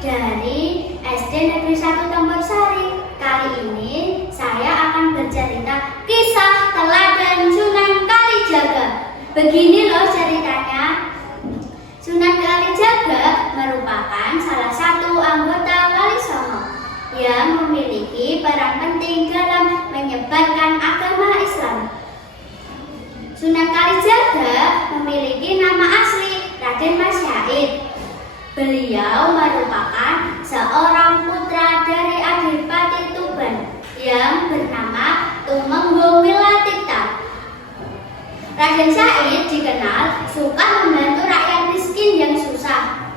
dari SD Negeri 1 Tembursari. Kali ini saya akan bercerita kisah teladan Sunan Kalijaga. Begini loh ceritanya. Sunan Kalijaga merupakan salah satu anggota Wali Songo yang memiliki peran penting dalam menyebarkan agama Islam. Sunan Kalijaga memiliki nama asli Raden Mas Syahid. Beliau merupakan seorang putra dari Adipati Tuban yang bernama Tumenggung Wilatikta. Raden Syahid dikenal suka membantu rakyat miskin yang susah.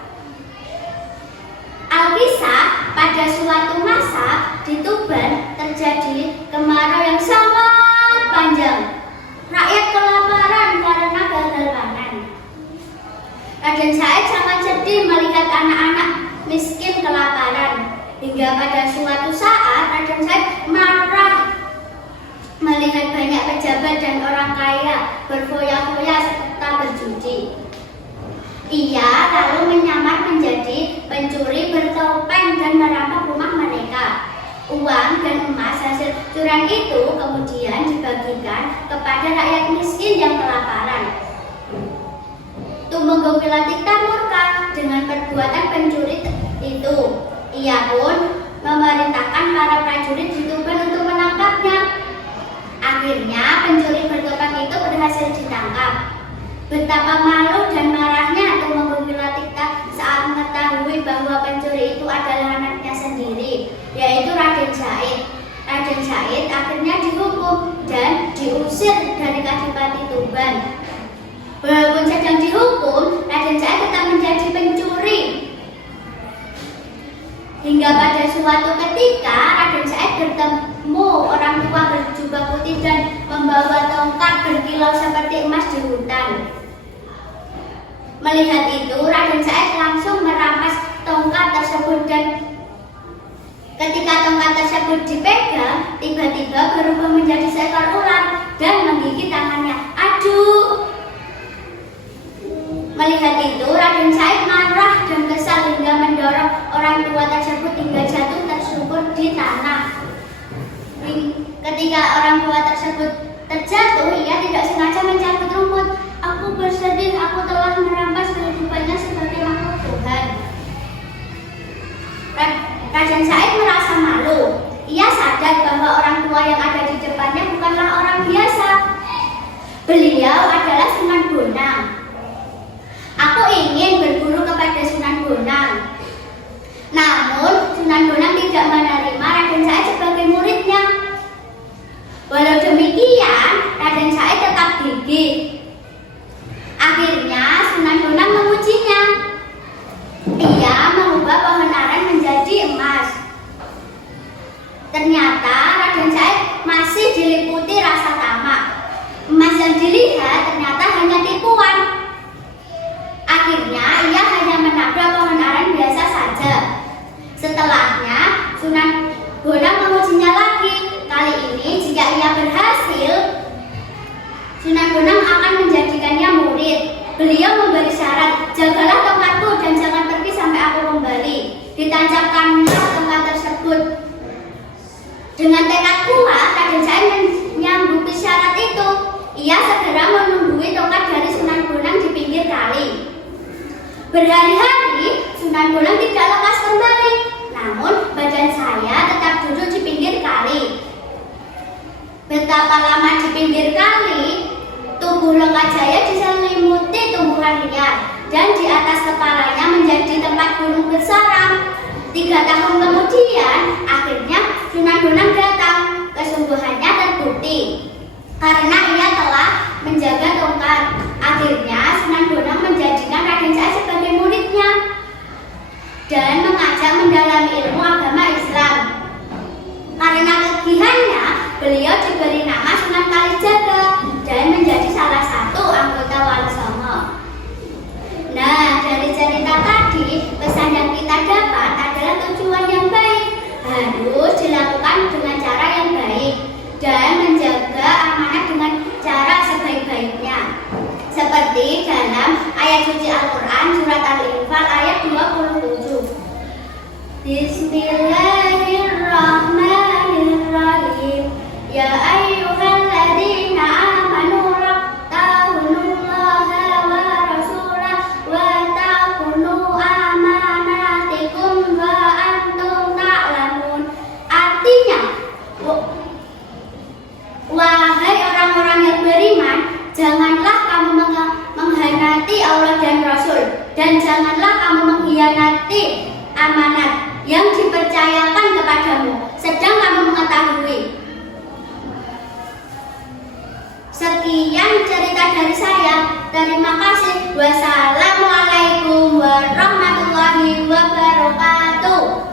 Alkisah, pada suatu masa di Tuban terjadi kemarau yang sangat panjang. Rakyat kelaparan karena gagal panen. Raden Syahid sangat sedih melihat anak-anak miskin kelaparan. Hingga pada suatu saat Raden Syahid marah melihat banyak pejabat dan orang kaya berfoya-foya serta berjudi. Ia lalu menyamar menjadi pencuri bertopeng dan merampok rumah mereka. Uang dan emas hasil curian itu kemudian dibagikan kepada rakyat miskin yang kelaparan. Tumenggung Wilatikta murka dengan perbuatan pencuri itu. Ia pun memerintahkan para prajurit di Tuban untuk menangkapnya. Akhirnya pencuri bertopeng itu berhasil ditangkap. Betapa malu dan marahnya Tumenggung Wilatikta saat mengetahui bahwa pencuri itu adalah anaknya sendiri, yaitu Raden Syahid. Raden Syahid akhirnya dihukum dan diusir dari Kadipaten Tuban. Walaupun sedang dihukum, Raden Syahid tetap menjadi pencuri. Hingga pada suatu ketika Raden Syahid bertemu orang tua berjubah putih dan membawa tongkat berkilau seperti emas di hutan. Melihat itu, Raden Syahid langsung merampas tongkat tersebut dan ketika tongkat tersebut dipegang, tiba-tiba berubah menjadi seekor ular dan menggigit tangannya. Aduh! Melihat itu, Raden Syahid marah dan kesal hingga mendorong orang tua tersebut hingga jatuh tersungkur di tanah. Ketika orang tua tersebut terjatuh, ia tidak sengaja mencabut rumput. Aku bersedih, aku telah merampas kehidupannya sebagai makhluk Tuhan. Raden Syahid merasa malu. Ia sadar bahwa orang tua yang ada di depannya bukanlah orang biasa. Beliau adalah Sunan Bonang. Aku ingin berguru kepada Sunan Bonang. Namun Sunan Bonang tidak menerima Raden Syahid sebagai muridnya. Walau demikian, Raden Syahid tetap gigih. Akhirnya Sunan Bonang mengujinya. Ia mengubah pohon aren menjadi emas. Ternyata Raden Syahid masih diliputi rasa tamak. Emas yang dilihat ternyata hanya tipuan. Akhirnya ia hanya menabrak pohon aren biasa saja. Setelahnya Sunan Bonang mengujinya lagi. Kali ini jika ia berhasil, Sunan Bonang akan menjadikannya murid. Beliau memberi syarat, jagalah tongkatku dan jangan pergi sampai aku kembali. Ditancapkanlah tongkat tersebut. Dengan tekad kuat, Raden Syahid menyanggupi syarat itu. Ia segera menunggui tongkat dari Sunan Bonang di pinggir kali. Berhari-hari Sunan Bonang tidak lekas kembali, namun badan saya tetap duduk di pinggir kali. Betapa lama di pinggir kali, tubuh Lokajaya diselimuti tumbuhan liar dan di atas kepalanya menjadi tempat gunung bersarang. 3 tahun kemudian, akhirnya Sunan Bonang datang. Kesungguhannya terbukti karena ia telah menjaga tongkat. Akhirnya Sunan Bonang menjadikan Raden Syahid sebagai muridnya dan mengajak mendalami ilmu agama Islam. Karena kegigihannya, beliau diberi nama Sunan Kalijaga dan menjadi salah satu anggota Wali Songo. Nah, dari cerita tadi, pesan yang kita dapat adalah tujuan yang baik harus dilakukan dengan cara yang baik dan menjaga amanah dengan cara sebaik-baiknya. Seperti dalam ayat suci Al-Quran surat Al-Infal ayat 27. Bismillahirrahmanirrahim. Ya ayyuhalladzina amanu taqullaha wa rasulah wa taqunu amanatikum wa antum ta'lamun. Artinya, wahai orang-orang yang beriman, janganlah kamu mengkhianati Allah dan Rasul, dan janganlah kamu mengkhianati amanat yang dipercayakan kepadamu, sedang kamu mengetahui. Sekian cerita dari saya. Terima kasih. Wassalamualaikum warahmatullahi wabarakatuh.